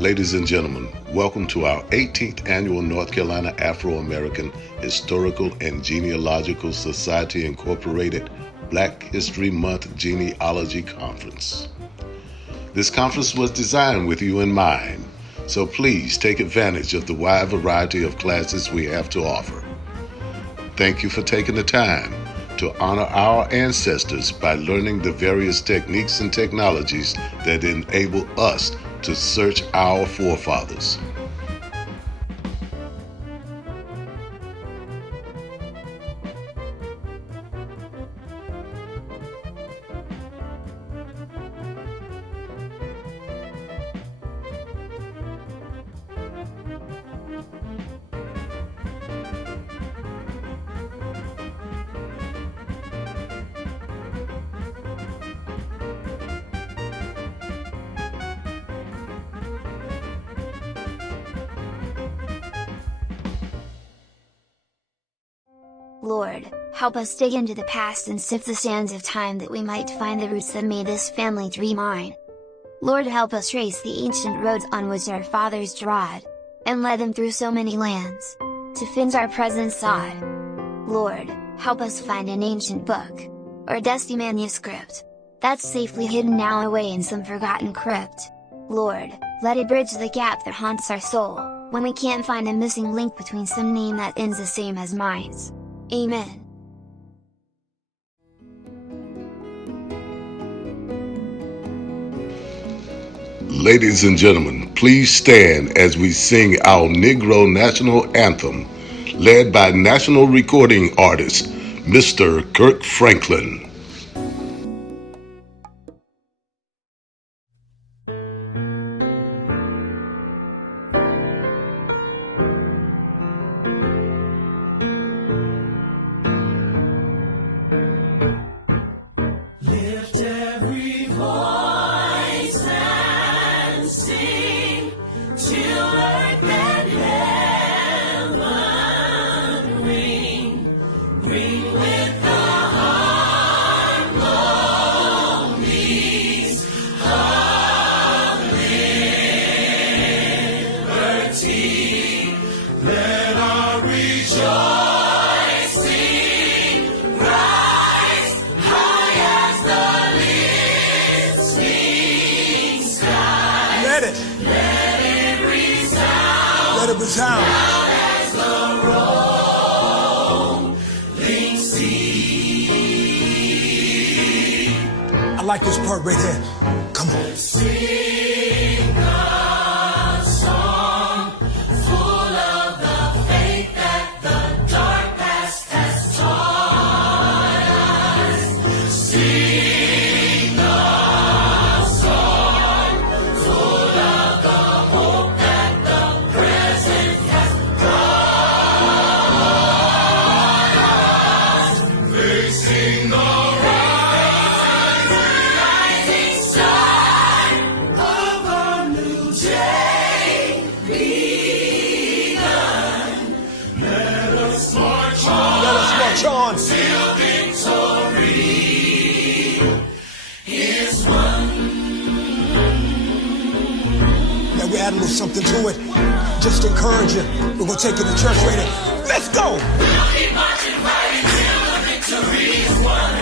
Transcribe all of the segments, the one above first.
Ladies and gentlemen, welcome to our 18th annual North Carolina Afro-American Historical and Genealogical Society Incorporated Black History Month Genealogy Conference. This conference was designed with you in mind, so please take advantage of the wide variety of classes we have to offer. Thank you for taking the time to honor our ancestors by learning the various techniques and technologies that enable us to search our forefathers. Lord, help us dig into the past and sift the sands of time that we might find the roots that made this family tree mine. Lord, help us trace the ancient roads on which our fathers trod, and led them through so many lands, to fins our present sod. Lord, help us find an ancient book, or a dusty manuscript, that's safely hidden now away in some forgotten crypt. Lord, let it bridge the gap that haunts our soul, when we can't find a missing link between some name that ends the same as mine's. Amen. Ladies and gentlemen, please stand as we sing our Negro National Anthem, led by national recording artist, Mr. Kirk Franklin. I like this part right here. Come on. Sing a song full of the faith that the dark past has taught us. Sing a song full of the hope that the present has brought us. Facing the on till victory is won. Now we add a little something to it, just to encourage you. We're gonna take it to church right now. Let's go! We'll keep marching right until the victory is won.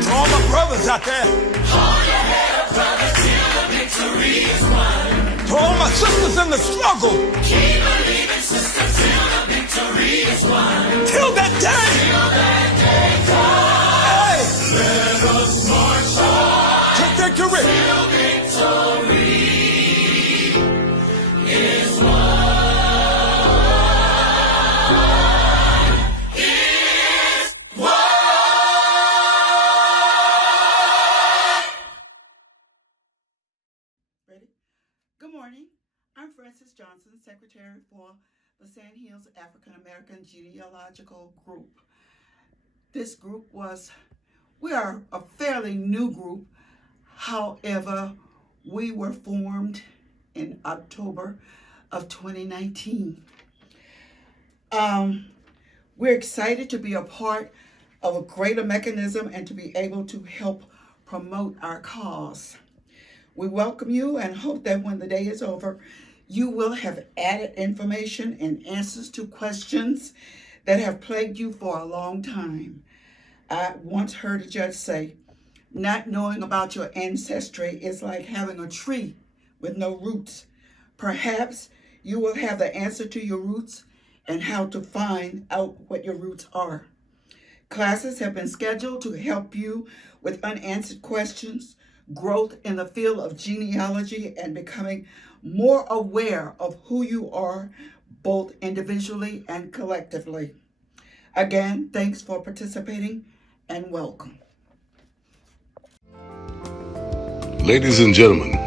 To all my brothers out there, hold your head up, brother, till the victory is won. To all my sisters in the struggle, keep believing, sister, till the victory is won. Till that day! Till that day comes. Hey! Let us march on to victory! Till victory is won. Is won! Ready? Good morning. I'm Frances Johnson, Secretary for the Sand Hills African American Genealogical Group. This group we are a fairly new group. However, we were formed in October of 2019. We're excited to be a part of a greater mechanism and to be able to help promote our cause. We welcome you and hope that when the day is over, you will have added information and answers to questions that have plagued you for a long time. I once heard a judge say, not knowing about your ancestry is like having a tree with no roots. Perhaps you will have the answer to your roots and how to find out what your roots are. Classes have been scheduled to help you with unanswered questions, growth in the field of genealogy, and becoming more aware of who you are, both individually and collectively. Again, thanks for participating and welcome. Ladies and gentlemen,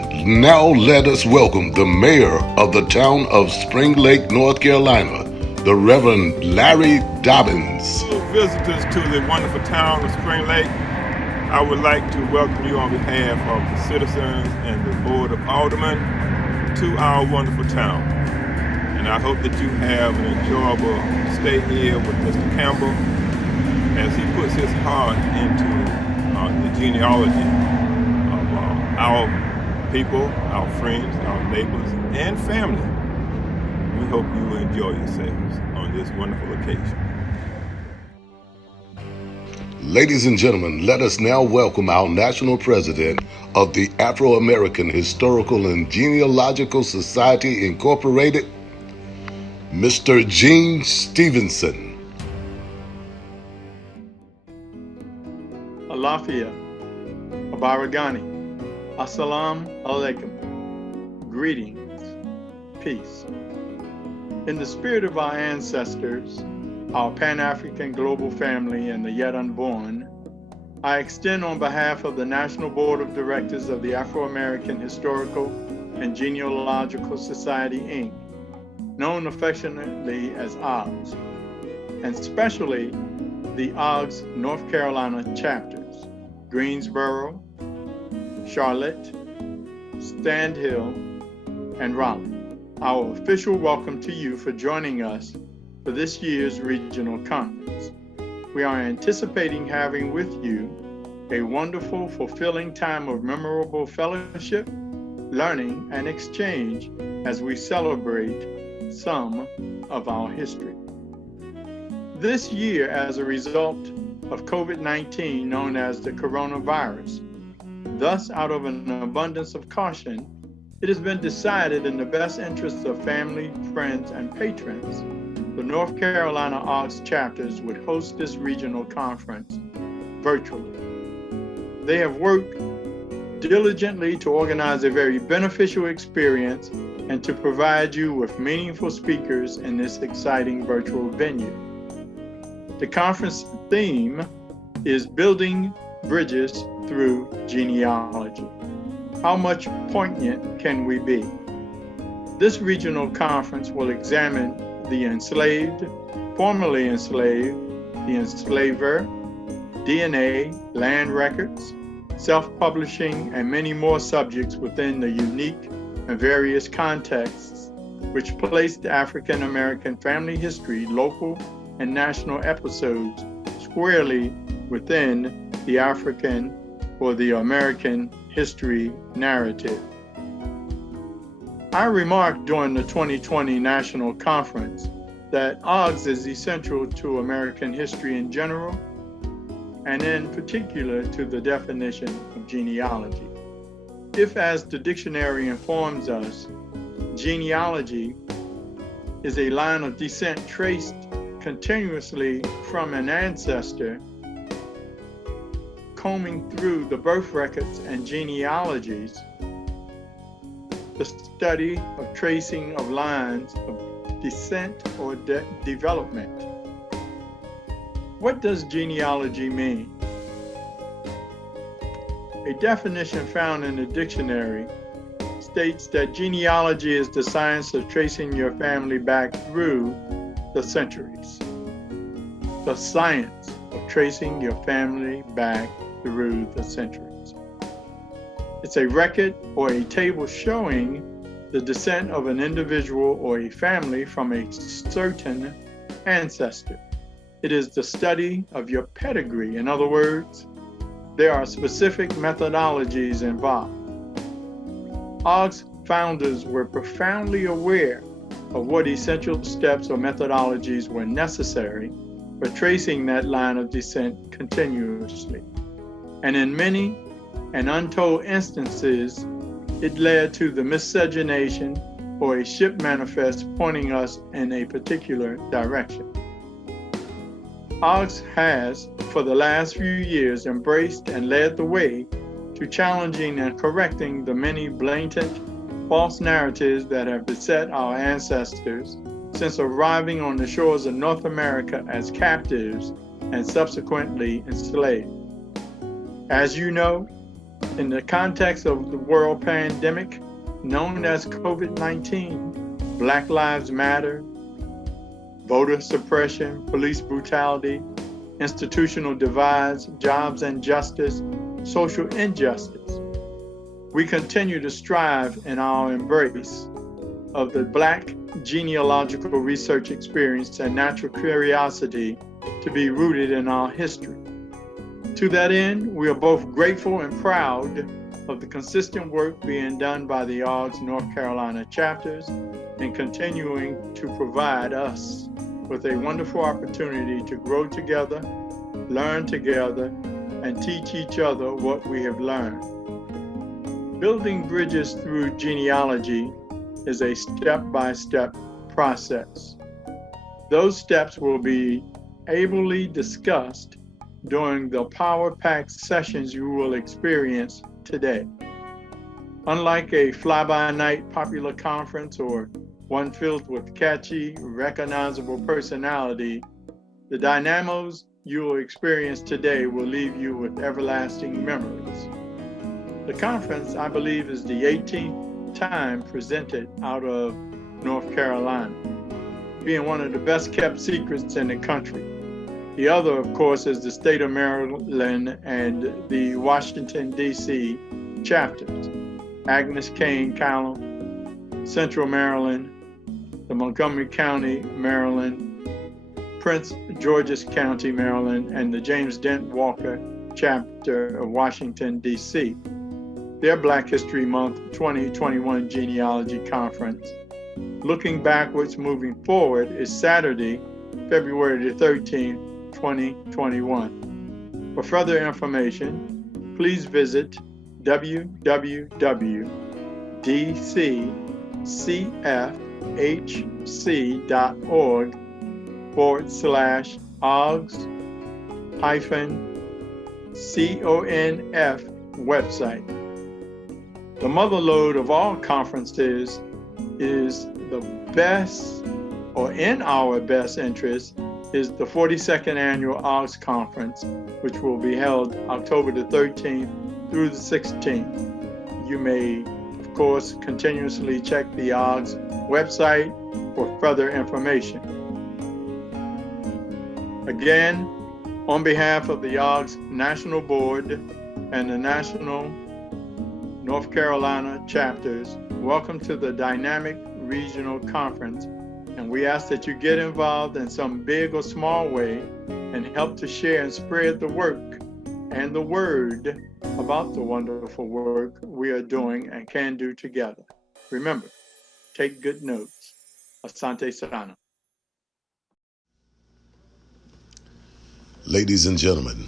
now let us welcome the mayor of the town of Spring Lake, North Carolina, the Reverend Larry Dobbins. Visitors to the wonderful town of Spring Lake, I would like to welcome you on behalf of the citizens and the Board of Aldermen to our wonderful town. And I hope that you have an enjoyable stay here with Mr. Campbell as he puts his heart into the genealogy of our people, our friends, our neighbors, and family. We hope you will enjoy yourselves on this wonderful occasion. Ladies and gentlemen, let us now welcome our national president of the Afro-American Historical and Genealogical Society, Incorporated, Mr. Gene Stevenson. Alafia, Abaragani, Assalamu alaikum. Greetings, peace. In the spirit of our ancestors, our Pan-African global family, and the yet unborn, I extend on behalf of the National Board of Directors of the Afro-American Historical and Genealogical Society, Inc., known affectionately as NCAAHGS, and especially the NCAAHGS North Carolina chapters, Greensboro, Charlotte, Stand Hill, and Raleigh. Our official welcome to you for joining us for this year's regional conference. We are anticipating having with you a wonderful, fulfilling time of memorable fellowship, learning, and exchange as we celebrate some of our history. This year, as a result of COVID-19, known as the coronavirus, thus out of an abundance of caution, it has been decided in the best interests of family, friends, and patrons, the North Carolina NCAAHGS chapters would host this regional conference virtually. They have worked diligently to organize a very beneficial experience and to provide you with meaningful speakers in this exciting virtual venue. The conference theme is Building Bridges Through Genealogy. How much poignant can we be? This regional conference will examine the enslaved, formerly enslaved, the enslaver, DNA, land records, self-publishing, and many more subjects within the unique and various contexts which placed African American family history, local and national episodes squarely within the African or the American history narrative. I remarked during the 2020 National Conference that NCAAHGS is essential to American history in general, and in particular to the definition of genealogy. If, as the dictionary informs us, genealogy is a line of descent traced continuously from an ancestor, combing through the birth records and genealogies, the study of tracing of lines of descent or development. What does genealogy mean? A definition found in the dictionary states that genealogy is the science of tracing your family back through the centuries. The science of tracing your family back through the centuries. It's a record or a table showing the descent of an individual or a family from a certain ancestor. It is the study of your pedigree. In other words, there are specific methodologies involved. NCAAHGS founders were profoundly aware of what essential steps or methodologies were necessary for tracing that line of descent continuously. And in many and untold instances, it led to the miscegenation or a ship manifest pointing us in a particular direction. AAHGS has, for the last few years, embraced and led the way to challenging and correcting the many blatant false narratives that have beset our ancestors since arriving on the shores of North America as captives and subsequently enslaved. As you know, in the context of the world pandemic known as COVID-19, Black Lives Matter, voter suppression, police brutality, institutional divides, jobs injustice, social injustice, we continue to strive in our embrace of the Black genealogical research experience and natural curiosity to be rooted in our history. To that end, we are both grateful and proud of the consistent work being done by the AAHGS North Carolina chapters and continuing to provide us with a wonderful opportunity to grow together, learn together, and teach each other what we have learned. Building bridges through genealogy is a step-by-step process. Those steps will be ably discussed during the power-packed sessions you will experience today. Unlike a fly-by-night popular conference or one filled with catchy, recognizable personality, the dynamos you will experience today will leave you with everlasting memories. The conference, I believe, is the 18th time presented out of North Carolina, being one of the best kept secrets in the country. The other, of course, is the state of Maryland and the Washington, D.C. chapters, Agnes Kane Callum, Central Maryland, the Montgomery County, Maryland, Prince George's County, Maryland, and the James Dent Walker chapter of Washington, D.C. Their Black History Month 2021 Genealogy Conference, Looking Backwards, Moving Forward, is Saturday, February the 13th, 2021. For further information, please visit www.dcfhc.org/AAHGS-CONF website. The mother lode of all conferences is the best, or in our best interest, is the 42nd Annual AAHGS Conference, which will be held October the 13th through the 16th. You may, of course, continuously check the AAHGS website for further information. Again, on behalf of the AAHGS National Board and the National North Carolina chapters, welcome to the Dynamic Regional Conference, and we ask that you get involved in some big or small way and help to share and spread the work and the word about the wonderful work we are doing and can do together. Remember, take good notes. Asante Sana. Ladies and gentlemen,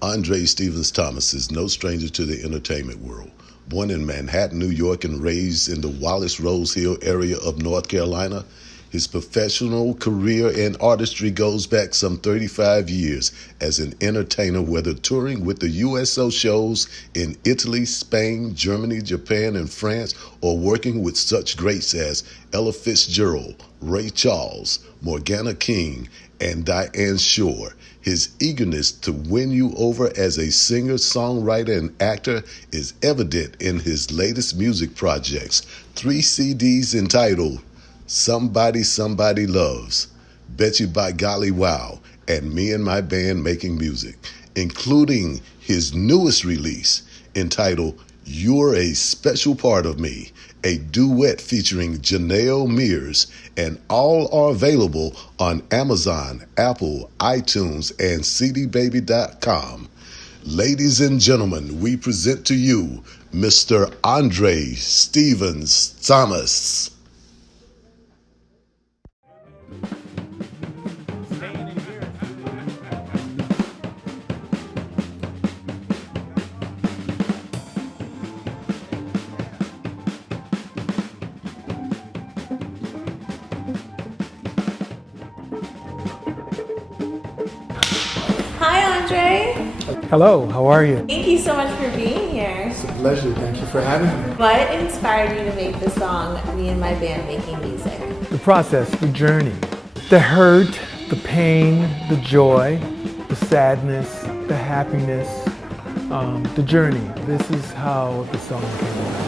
Andre Stevens Thomas is no stranger to the entertainment world. Born in Manhattan, New York, and raised in the Wallace Rose Hill area of North Carolina, his professional career in artistry goes back some 35 years as an entertainer, whether touring with the USO shows in Italy, Spain, Germany, Japan, and France, or working with such greats as Ella Fitzgerald, Ray Charles, Morgana King, and Diane Shore. His eagerness to win you over as a singer, songwriter, and actor is evident in his latest music projects, 3 CDs entitled Somebody Somebody Loves, Bet You By Golly Wow, and Me and My Band Making Music, including his newest release entitled You're a Special Part of Me, a duet featuring Janelle Mears, and all are available on Amazon, Apple, iTunes, and cdbaby.com. Ladies and gentlemen, we present to you Mr. Andre Stevens Thomas. Hi, Andre. Hello, how are you? Thank you so much for being here. It's a pleasure. Thank you for having me. What inspired you to make the song Me and My Band Making Music? The process, the journey, the hurt, the pain, the joy, the sadness, the happiness, the journey. This is how the song came about.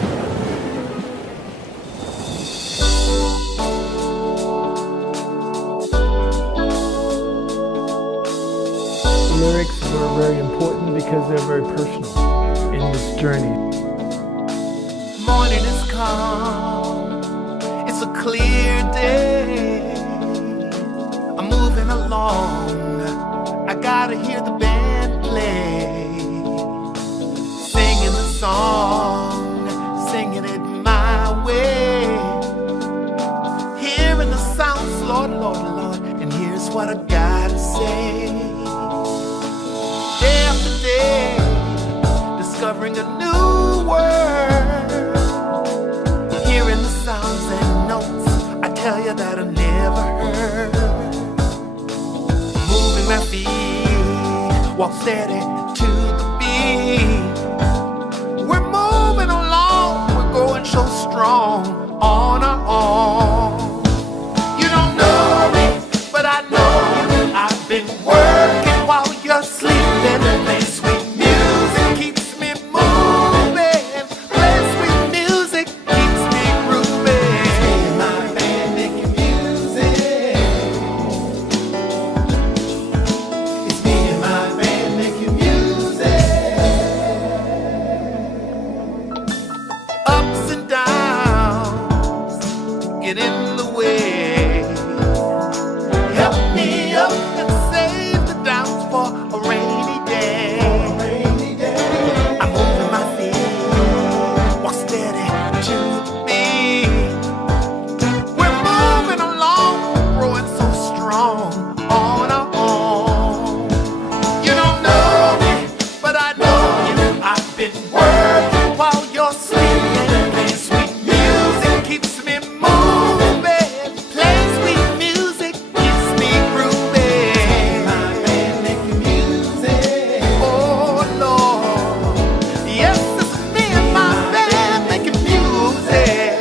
The lyrics were very important because they're very personal in this journey. Morning is calm, it's a clear day. I'm moving along, I gotta hear the band play. Singing the song, singing it my way. Hearing the sounds, Lord, Lord, Lord, and here's what I gotta say. Day after day, discovering a new word. Hearing the sounds and notes, I tell you that I never heard. Moving my feet, walk steady to the beat. We're moving along, we're going so strong on our own. You don't know me, but I know you. I've been working while you're sleeping. Play sweet music, keeps me moving. Play sweet music, keeps me grooving. Me and my band making music. It's me and my band making music. Ups and downs get in the way. Help me up and save the downs for a rainy day. I'm moving my feet, walk steady to the beat. We're moving along, growing so strong on our own. You don't know me, but I know you. I've been working while you're sleeping. Playing sweet music keeps me moving. Play sweet music keeps me grooving. My band making music. Oh Lord, yes, it's me and my band making music.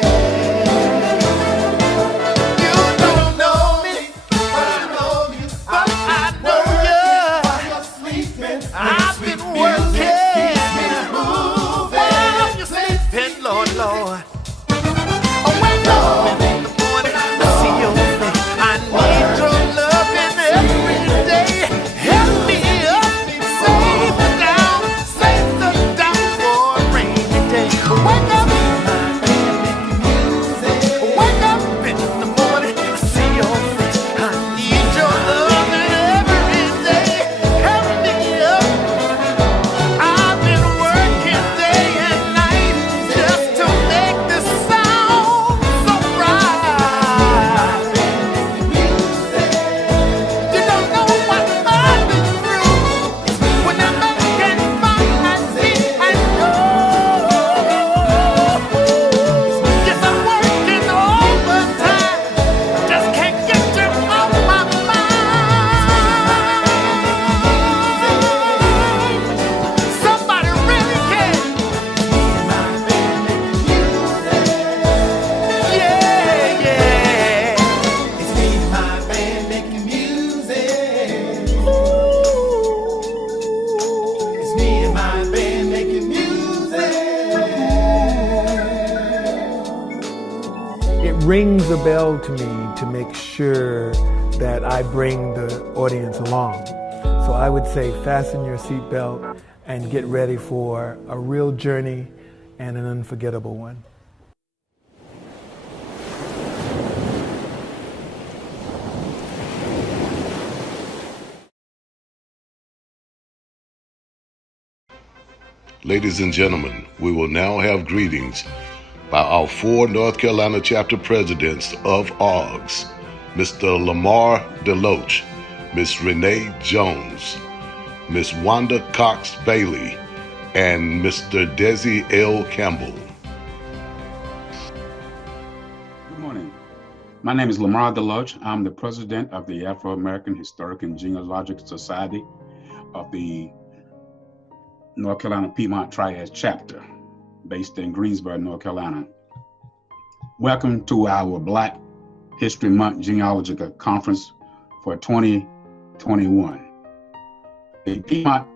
You don't know me, but I know you. But I know you. While you're sleeping, I've been working while you're sleeping, Lord, Lord. Oh, wake up in the morning, I see your face. I need your loving every day. Help me up, save the down for a rainy day. Wake up, wake up in the morning, I see your face. I need your loving every day. Help me up. I've been working day and night just to make this sound so right. You don't know what I've been through. When I'm making fun, I see and know. Yes, I'm working overtime, just can't get you off my mind. Somebody really can. Yeah, yeah. It's me and my band making music. It's me and my band making music. It rings a bell to me to make sure that I bring the audience along. So I would say fasten your seatbelt and get ready for a real journey and an unforgettable one. Ladies and gentlemen, we will now have greetings by our 4 North Carolina chapter presidents of NCAAHGS, Mr. Lamar DeLoach, Ms. Renee Jones, Ms. Wanda Cox Bailey, and Mr. Desi L. Campbell. Good morning. My name is Lamar DeLoach. I'm the president of the Afro-American Historical and Genealogical Society of the North Carolina Piedmont Triad chapter based in Greensboro, North Carolina. Welcome to our Black History Month Genealogical Conference for 2021. The Piedmont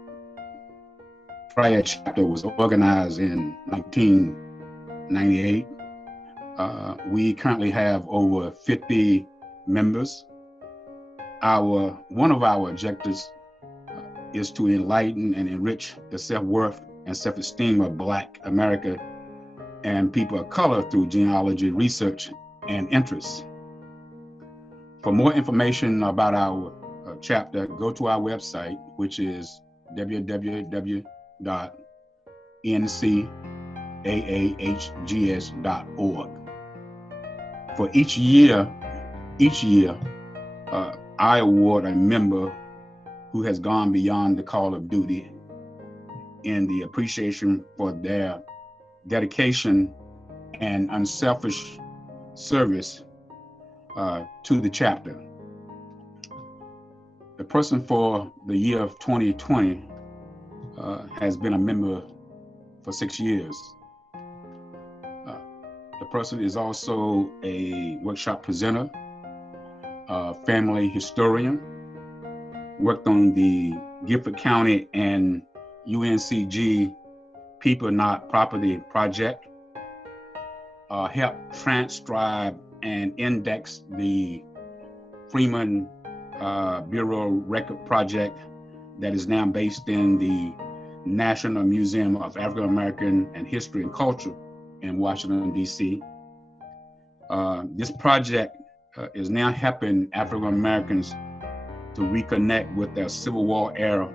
Triad chapter was organized in 1998. We currently have over 50 members. One of our objectives is to enlighten and enrich the self-worth and self-esteem of Black America and people of color through genealogy research and interests. For more information about our chapter, go to our website, which is www.NCAAHGS.org. For each year, I award a member who has gone beyond the call of duty in the appreciation for their dedication and unselfish service to the chapter. The person for the year of 2020 has been a member for 6 years. The person is also a workshop presenter, a family historian, worked on the Guilford County and UNCG People Not Property Project, helped transcribe and index the Freeman Bureau Record Project that is now based in the National Museum of African American and History and Culture in Washington, D.C. This project is now helping African Americans to reconnect with their Civil War era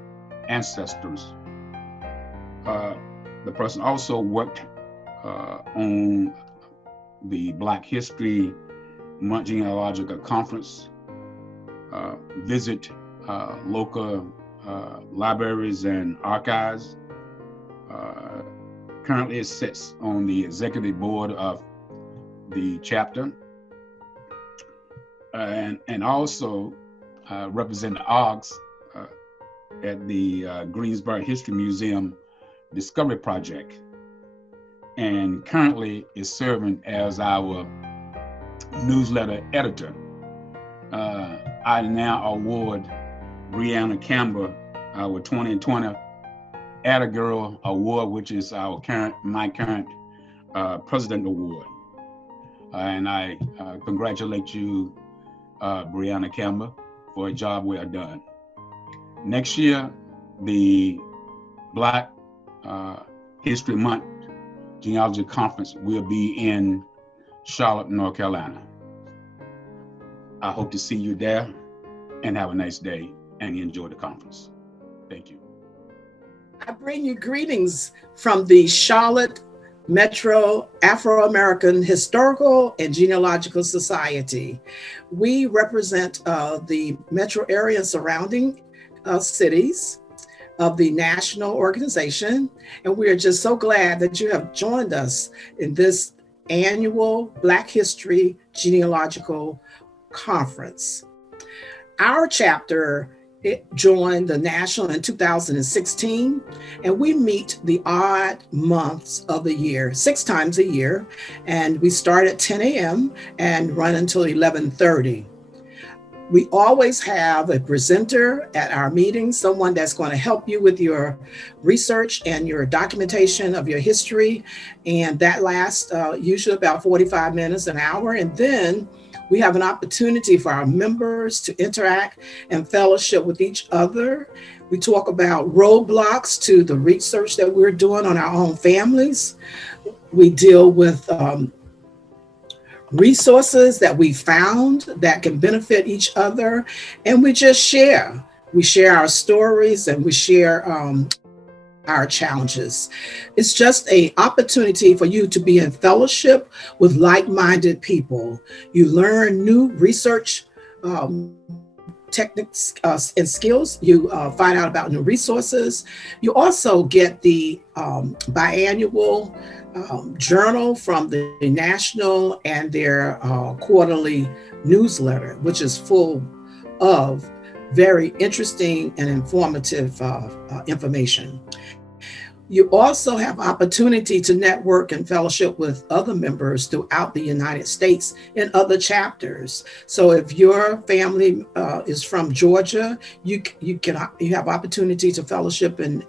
ancestors. The person also worked on the Black History Month Genealogical Conference, visit local libraries and archives. Currently it sits on the executive board of the chapter, and also represent the NCAAHGS at the Greensboro History Museum Discovery Project, and currently is serving as our newsletter editor. I now award Brianna Campbell our 2020 Atta Girl Award, which is my current President Award. And I congratulate you, Brianna Campbell, for a job well done. Next year, the Black History Month Genealogy Conference will be in Charlotte, North Carolina. I hope to see you there, and have a nice day and enjoy the conference. Thank you. I bring you greetings from the Charlotte Metro Afro-American Historical and Genealogical Society. We represent the metro area and surrounding cities of the national organization, and we are just so glad that you have joined us in this annual Black History Genealogical Conference. Our chapter joined the national in 2016, and we meet the odd months of the year, 6 times a year, and we start at 10 a.m. and run until 11:30. We always have a presenter at our meetings, someone that's going to help you with your research and your documentation of your history, and that lasts usually about 45 minutes, an hour, and then we have an opportunity for our members to interact and fellowship with each other. We talk about roadblocks to the research that we're doing on our own families. We deal with resources that we found that can benefit each other, and we just share. We share our stories, and we share our challenges. It's just an opportunity for you to be in fellowship with like-minded people. You learn new research techniques and skills. You find out about new resources. You also get the biannual journal from the national and their quarterly newsletter, which is full of very interesting and informative information. You also have opportunity to network and fellowship with other members throughout the United States in other chapters. So if your family is from Georgia, you have opportunity to fellowship and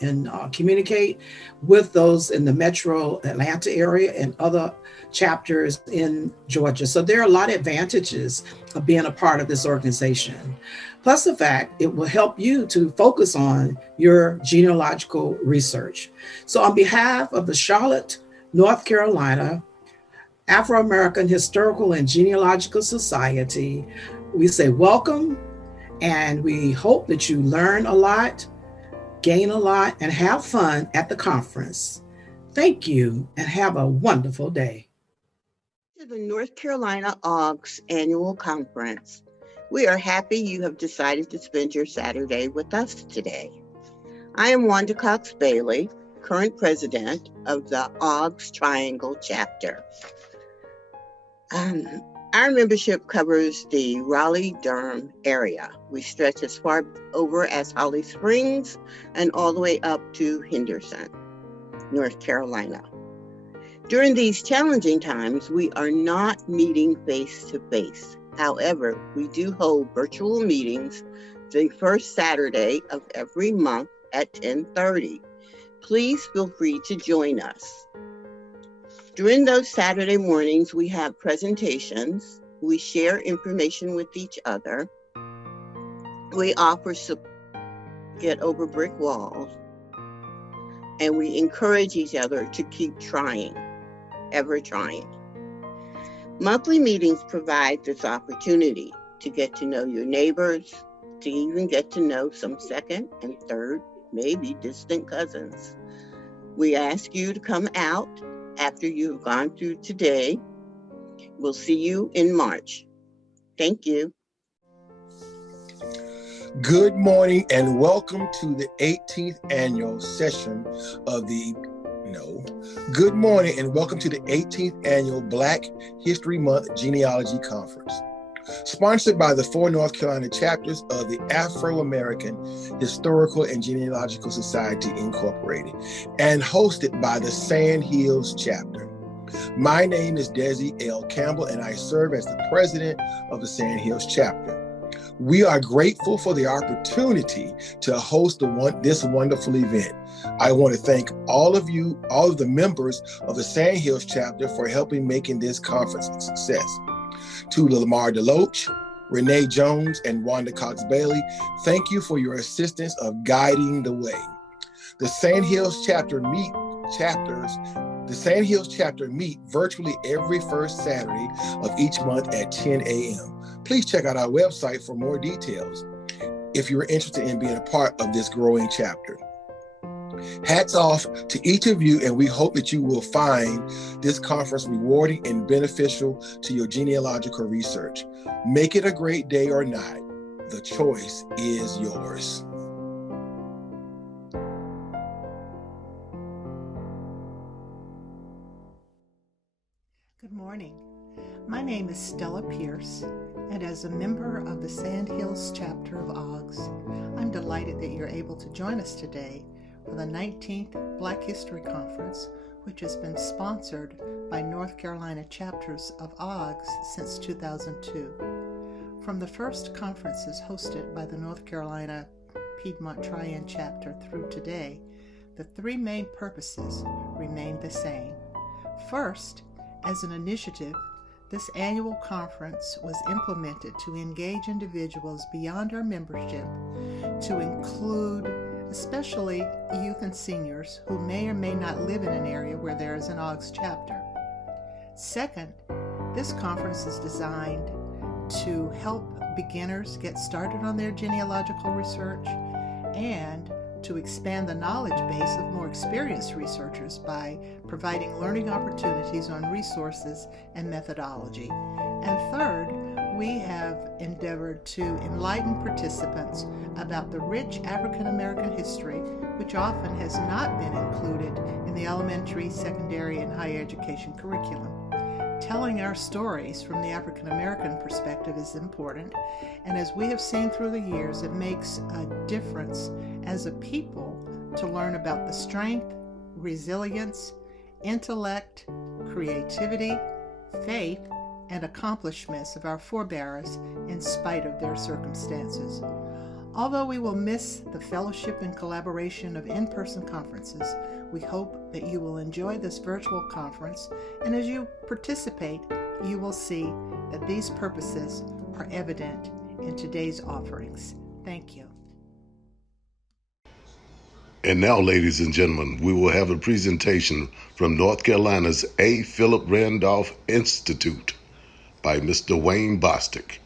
communicate with those in the metro Atlanta area and other chapters in Georgia. So there are a lot of advantages of being a part of this organization. Plus the fact it will help you to focus on your genealogical research. So on behalf of the Charlotte, North Carolina Afro-American Historical and Genealogical Society, we say welcome, and we hope that you learn a lot, gain a lot, and have fun at the conference. Thank you, and have a wonderful day. To the North Carolina AHGS Annual Conference. We are happy you have decided to spend your Saturday with us today. I am Wanda Cox Bailey, current president of the AHGS Triangle chapter. Our membership covers the Raleigh-Durham area. We stretch as far over as Holly Springs and all the way up to Henderson, North Carolina. During these challenging times, we are not meeting face-to-face. However, we do hold virtual meetings the first Saturday of every month at 10:30. Please feel free to join us. During those Saturday mornings, we have presentations, we share information with each other, we offer support to get over brick walls, and we encourage each other to keep trying, ever trying. Monthly meetings provide this opportunity to get to know your neighbors, to even get to know some second and third, maybe distant cousins. We ask you to come out after you've gone through today. We'll see you in March. Thank you. Good morning and welcome to the 18th annual session of the Good morning and welcome to the 18th annual Black History Month Genealogy Conference. Sponsored by the 4 North Carolina chapters of the Afro-American Historical and Genealogical Society, Incorporated, and hosted by the Sand Hills chapter. My name is Desi L. Campbell, and I serve as the president of the Sand Hills chapter. We are grateful for the opportunity to host this wonderful event. I want to thank all of the members of the Sand Hills chapter for helping making this conference a success. To Lamar DeLoach, Renee Jones, and Wanda Cox Bailey, thank you for your assistance of guiding the way. The Sand Hills chapter meet virtually every first Saturday of each month at 10 a.m. Please check out our website for more details if you're interested in being a part of this growing chapter. Hats off to each of you, and we hope that you will find this conference rewarding and beneficial to your genealogical research. Make it a great day or not. The choice is yours. Good morning. My name is Stella Pierce, and as a member of the Sand Hills chapter of AHGS, I'm delighted that you're able to join us today for the 19th Black History Conference, which has been sponsored by North Carolina chapters of AHGS since 2002. From the first conferences hosted by the North Carolina Piedmont Triad chapter through today, the 3 main purposes remain the same. First, as an initiative, this annual conference was implemented to engage individuals beyond our membership, to include especially youth and seniors who may or may not live in an area where there is an AHGS chapter. Second, this conference is designed to help beginners get started on their genealogical research and to expand the knowledge base of more experienced researchers by providing learning opportunities on resources and methodology. And third, we have endeavored to enlighten participants about the rich African American history, which often has not been included in the elementary, secondary, and higher education curriculum. Telling our stories from the African American perspective is important, and as we have seen through the years, it makes a difference as a people to learn about the strength, resilience, intellect, creativity, faith, and accomplishments of our forebears in spite of their circumstances. Although we will miss the fellowship and collaboration of in-person conferences, we hope that you will enjoy this virtual conference, and as you participate, you will see that these purposes are evident in today's offerings. Thank you. And now, ladies and gentlemen, we will have a presentation from North Carolina's A. Philip Randolph Institute by Mr. Wayne Bostic.